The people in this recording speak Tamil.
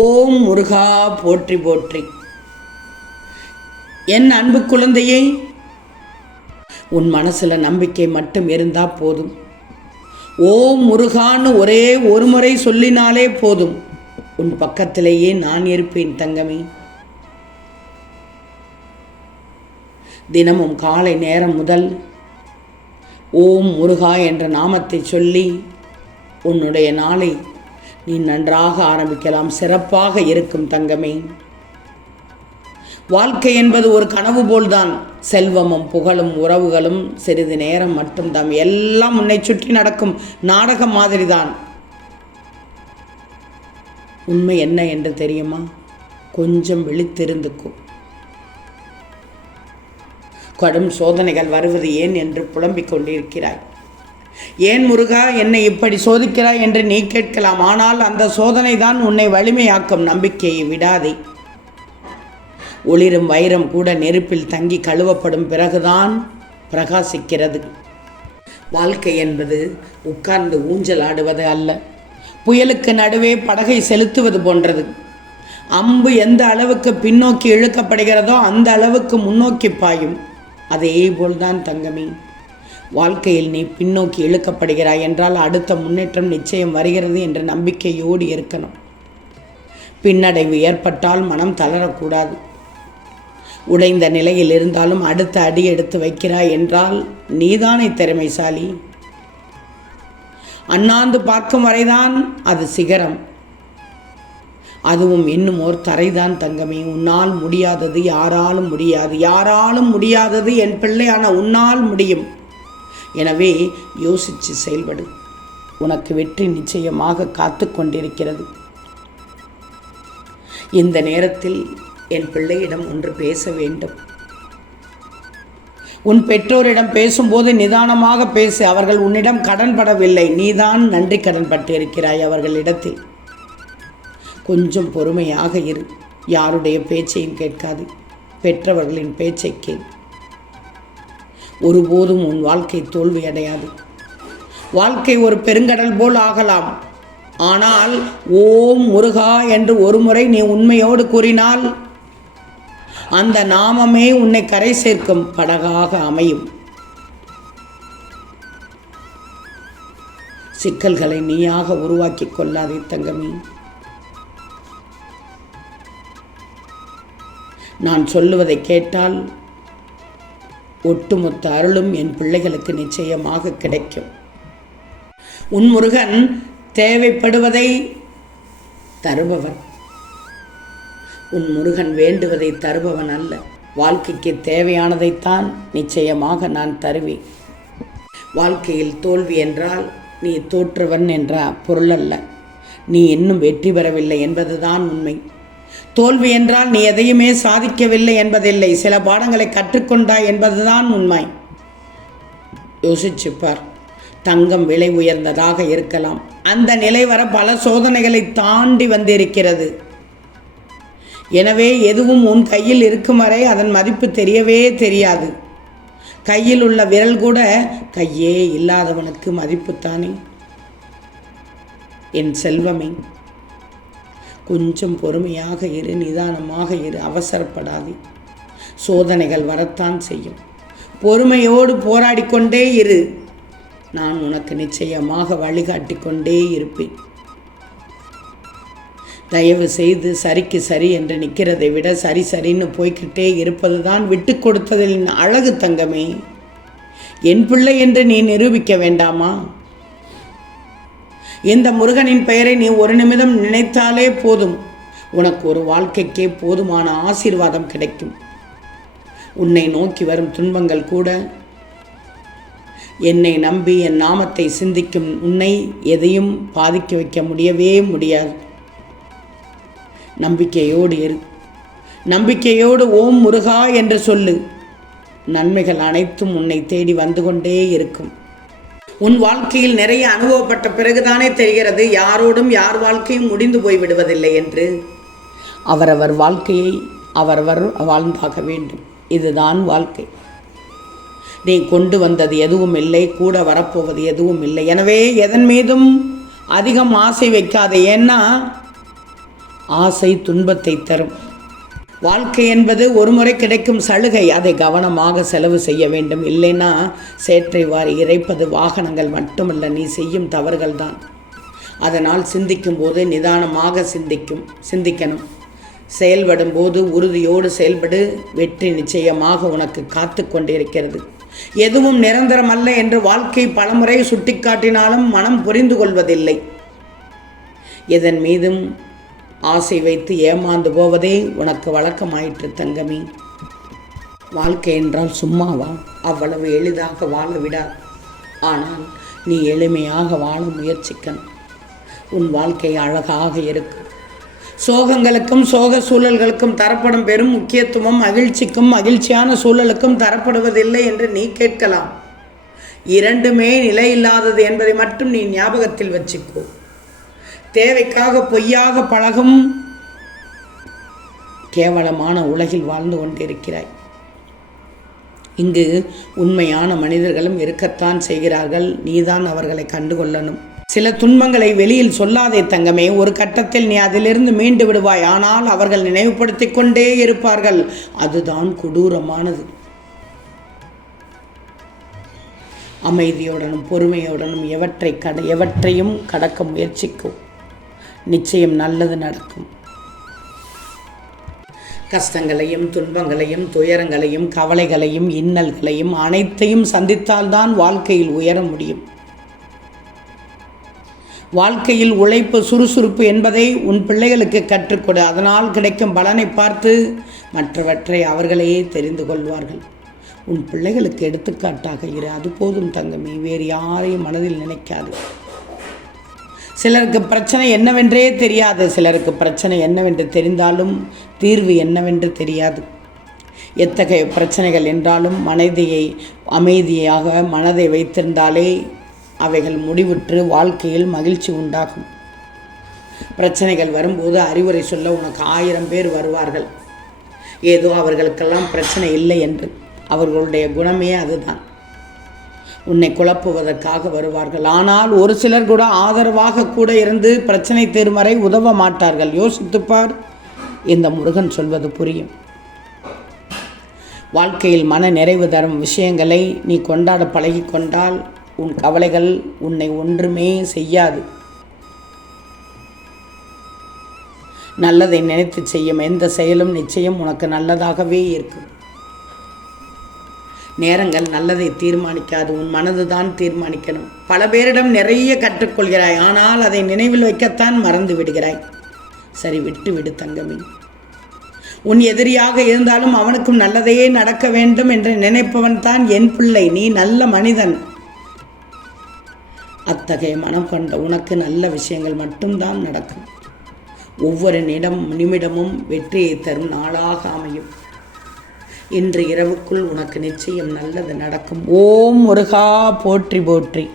ஓம் முருகா போற்றி போற்றி. என் அன்பு குழந்தையே உன் மனசில் நம்பிக்கை மட்டும் இருந்தால் போதும். ஓம் முருகான்னு ஒரே ஒரு முறை சொல்லினாலே போதும். உன் பக்கத்திலேயே நான் இருப்பேன் தங்கமே. தினமும் காலை நேரம் முதல் ஓம் முருகா என்ற நாமத்தை சொல்லி உன்னுடைய நாளை நீ நன்றாக ஆரம்பிக்கலாம். சிறப்பாக இருக்கும் தங்கமே. வாழ்க்கை என்பது ஒரு கனவு போல்தான். செல்வமும் புகழும் உறவுகளும் சிறிது நேரம் மட்டும்தான். எல்லாம் உன்னை சுற்றி நடக்கும் நாடகம் மாதிரிதான். உண்மை என்ன என்று தெரியுமா? கொஞ்சம் விழித்திருந்துக்கும் கடும் சோதனைகள் வருவது ஏன் என்று புலம்பிக் கொண்டிருக்கிறாய்? ஏன் முருகா என்னை இப்படி சோதிக்கிறாய் என்று நீ கேட்கலாம். ஆனால் அந்த சோதனை தான் உன்னை வலிமையாக்கும் நம்பிக்கையை விடாதே. ஒளிரும் வைரம் கூட நெருப்பில் தங்கி கழுவப்படும் பிறகுதான் பிரகாசிக்கிறது. வாழ்க்கை என்பது உட்கார்ந்து ஊஞ்சல் ஆடுவது அல்ல. புயலுக்கு நடுவே படகை செலுத்துவது போன்றது. அம்பு எந்த அளவுக்கு பின்னோக்கி இழுக்கப்படுகிறதோ அந்த அளவுக்கு முன்னோக்கி பாயும். அதே போல்தான் தங்கமே. வாழ்க்கையில் நீ பின்னோக்கி இழுக்கப்படுகிறாய் என்றால் அடுத்த முன்னேற்றம் நிச்சயம் வருகிறது என்ற நம்பிக்கையோடு இருக்கணும். பின்னடைவு ஏற்பட்டால் மனம் தளரக்கூடாது. உடைந்த நிலையில் இருந்தாலும் அடுத்த அடி எடுத்து வைக்கிறாய் என்றால் நீதானே திறமைசாலி. அண்ணாந்து பார்க்கும் வரைதான் அது சிகரம். அதுவும் இன்னும் ஓர் தரைதான் தங்கமே. உன்னால் முடியாதது யாராலும் முடியாது. யாராலும் முடியாதது என் பிள்ளையான உன்னால் முடியும். எனவே யோசித்து செயல்படு. உனக்கு வெற்றி நிச்சயமாக காத்து கொண்டிருக்கிறது. இந்த நேரத்தில் என் பிள்ளையிடம் ஒன்று பேச வேண்டும். உன் பெற்றோரிடம் பேசும்போது நிதானமாக பேசு. அவர்கள் உன்னிடம் கடன்படவில்லை நீதான் நன்றி கடன் பட்டிருக்கிறாய் அவர்களிடத்தில். கொஞ்சம் பொறுமையாக இரு. யாருடைய பேச்சையும் கேட்காது. பெற்றவர்களின் பேச்சை கேள். ஒருபோதும் உன் வாழ்க்கை தோல்வி அடையாது வாழ்க்கை ஒரு பெருங்கடல் போல் ஆகலாம். ஆனால் ஓம் முருகா என்று ஒருமுறை நீ உண்மையோடு கூறினால் அந்த நாமமே உன்னை கரை சேர்க்கும் படகாக அமையும். சிக்கல்களை நீயாக உருவாக்கி கொள்ளாதே தங்கமி. நான் சொல்லுவதை கேட்டால் ஒட்டுமொத்த அருளும் என் பிள்ளைகளுக்கு நிச்சயமாக கிடைக்கும். உன் முருகன் தேவைப்படுவதை தருபவன். உன் முருகன் வேண்டுவதை தருபவன் அல்ல. வாழ்க்கைக்கு தேவையானதைத்தான் நிச்சயமாக நான் தருவேன். வாழ்க்கையில் தோல்வி என்றால் நீ தோற்றவன் என்ற பொருள் அல்ல. நீ இன்னும் வெற்றி பெறவில்லை என்பதுதான் உண்மை. தோல்வி என்றால் நீ எதையுமே சாதிக்கவில்லை என்பதில்லை. சில பாடங்களை கற்றுக்கொண்டாய் என்பதுதான் உண்மை. யோசிச்சுப்பார். தங்கம் விலை உயர்ந்ததாக இருக்கலாம். அந்த நிலை வர பல சோதனைகளை தாண்டி வந்திருக்கிறது. எனவே எதுவும் உன் கையில் இருக்கும் வரை அதன் மதிப்பு தெரியவே தெரியாது. கையில் உள்ள விரல் கூட கையே இல்லாதவனுக்கு மதிப்புத்தானே? என் செல்வமே கொஞ்சம் பொறுமையாக இரு நிதானமாக இரு அவசரப்படாதே. சோதனைகள் வரத்தான் செய்யும். பொறுமையோடு போராடிக்கொண்டே இரு. நான் உனக்கு நிச்சயமாக வழிகாட்டி கொண்டே இருப்பேன். தயவு செய்து சரிக்கு சரி என்று நிற்கிறதை விட சரி சரின்னு போய்கிட்டே இருப்பது தான் விட்டு கொடுத்ததில் அழகு தங்கமே. என் பிள்ளை என்று நீ நிரூபிக்க வேண்டாமா? இந்த முருகனின் பெயரை நீ ஒரு நிமிடம் நினைத்தாலே போதும். உனக்கு ஒரு வாழ்க்கைக்கே போதுமான ஆசீர்வாதம் கிடைக்கும். உன்னை நோக்கி வரும் துன்பங்கள் கூட என்னை நம்பி என் நாமத்தை சிந்திக்கும் உன்னை எதையும் பாதிக்க வைக்க முடியவே முடியாது. நம்பிக்கையோடு இரு. நம்பிக்கையோடு ஓம் முருகா என்று சொல்லு. நன்மைகள் அனைத்தும் உன்னை தேடி வந்து கொண்டே இருக்கும். உன் வாழ்க்கையில் நிறைய அனுபவப்பட்ட பிறகுதானே தெரிகிறது யாரோடும் யார் வாழ்க்கையும் முடிந்து போய் விடுவதில்லை என்று. அவரவர் வாழ்க்கையை அவரவர் வாழ்ந்தாக வேண்டும். இதுதான் வாழ்க்கை. நீ கொண்டு வந்தது எதுவும் இல்லை கூட வரப்போவது எதுவும் இல்லை. எனவே எதன் மீதும் அதிகம் ஆசை வைக்காது. ஏன்னா ஆசை துன்பத்தை தரும். வாழ்க்கை என்பது ஒரு முறை கிடைக்கும் சலுகை. அதை கவனமாக செலவு செய்ய வேண்டும். இல்லைன்னா சேற்றை வாரி இறைப்பது வாகனங்கள் மட்டுமல்ல நீ செய்யும் தவறுகள் தான் அதனால் சிந்திக்கும் போது நிதானமாக சிந்திக்கும் சிந்திக்கணும். செயல்படும் போது உறுதியோடு செயல்படு. வெற்றி நிச்சயமாக உனக்கு காத்து கொண்டிருக்கிறது. எதுவும் நிரந்தரமல்ல என்று வாழ்க்கை பலமுறை சுட்டிக்காட்டினாலும் மனம் புரிந்து கொள்வதில்லை. இதன் மீதும் ஆசை வைத்து ஏமாந்து போவதே உனக்கு வழக்கமாயிற்று தங்கமி. வாழ்க்கை என்றால் சும்மாவா? அவ்வளவு எளிதாக வாழ விடார் ஆனால் நீ எளிமையாக வாழ முயற்சிக்கணும். உன் வாழ்க்கை அழகாக இருக்கும் சோகங்களுக்கும் சோக சூழல்களுக்கும் தரப்படும் பெரும் முக்கியத்துவம் மகிழ்ச்சிக்கும் மகிழ்ச்சியான சூழலுக்கும் தரப்படுவதில்லை என்று நீ கேட்கலாம். இரண்டுமே நிலையில்லாதது என்பதை மட்டும் நீ ஞாபகத்தில் வச்சுக்கோ. தேவைக்காக பொய்யாக பழகும் கேவலமான உலகில் வாழ்ந்து கொண்டிருக்கிறாய். இங்கு உண்மையான மனிதர்களும் இருக்கத்தான் செய்கிறார்கள். நீதான் அவர்களை கண்டுகொள்ளணும். சில துன்பங்களை வெளியில் சொல்லாதே தங்கமே. ஒரு கட்டத்தில் நீ அதிலிருந்து மீண்டு விடுவாய். ஆனால் அவர்கள் நினைவுபடுத்தி கொண்டே இருப்பார்கள். அதுதான் கொடூரமானது. அமைதியுடனும் பொறுமையுடனும் எவற்றை கட எவற்றையும் கடக்க முயற்சிக்கும். நிச்சயம் நல்லது நடக்கும். கஷ்டங்களையும் துன்பங்களையும் துயரங்களையும் கவலைகளையும் இன்னல்களையும் அனைத்தையும் சந்தித்தால்தான் வாழ்க்கையில் உயர முடியும். வாழ்க்கையில் உழைப்பு சுறுசுறுப்பு என்பதை உன் பிள்ளைகளுக்கு கற்றுக்கொடு. அதனால் கிடைக்கும் பலனை பார்த்து மற்றவற்றை அவர்களையே தெரிந்து கொள்வார்கள். உன் பிள்ளைகளுக்கு எடுத்துக்காட்டாக இரு. அது போதும் தங்கமே. வேறு யாரையும் மனதில் நினைக்காது. சிலருக்கு பிரச்சனை என்னவென்றே தெரியாது. சிலருக்கு பிரச்சனை என்னவென்று தெரிந்தாலும் தீர்வு என்னவென்று தெரியாது. எத்தகைய பிரச்சனைகள் என்றாலும் மனதையை அமைதியாக மனதை வைத்திருந்தாலே அவைகள் முடிவுற்று வாழ்க்கையில் மகிழ்ச்சி உண்டாகும். பிரச்சனைகள் வரும்போது அறிவுரை சொல்ல உனக்கு ஆயிரம் பேர் வருவார்கள். ஏதோ அவர்களுக்கெல்லாம் பிரச்சனை இல்லை என்று. அவர்களுடைய குணமே அதுதான். உன்னை குழப்புவதற்காக வருவார்கள். ஆனால் ஒரு சிலர் கூட ஆதரவாக கூட இருந்து பிரச்சனை தீரும் வரை உதவ மாட்டார்கள். யோசித்துப்பார் இந்த முருகன் சொல்வது புரியும். வாழ்க்கையில் மன நிறைவு தரும் விஷயங்களை நீ கொண்டாட பழகிக்கொண்டால் உன் கவலைகள் உன்னை ஒன்றுமே செய்யாது. நல்லதை நினைத்து செய்யும் எந்த செயலும் நிச்சயம் உனக்கு நல்லதாகவே இருக்கும். நேரங்கள் நல்லதை தீர்மானிக்காது உன் மனது தான் தீர்மானிக்கணும். பல பேரிடம் நிறைய கற்றுக்கொள்கிறாய் ஆனால் அதை நினைவில் வைக்கத்தான் மறந்து விடுகிறாய். சரி விட்டு விடு தங்கமி. உன் எதிரியாக இருந்தாலும் அவனுக்கும் நல்லதையே நடக்க வேண்டும் என்று நினைப்பவன் தான் என் பிள்ளை நீ நல்ல மனிதன். அத்தகைய மனம் கொண்ட உனக்கு நல்ல விஷயங்கள் மட்டும்தான் நடக்கும். ஒவ்வொரு நிடம் நிமிடமும் வெற்றியை தரும் நாளாக அமையும். இன்று இரவுக்குள் உனக்கு நிச்சயம் நல்லது நடக்கும். ஓம் முருகா போற்றி போற்றி.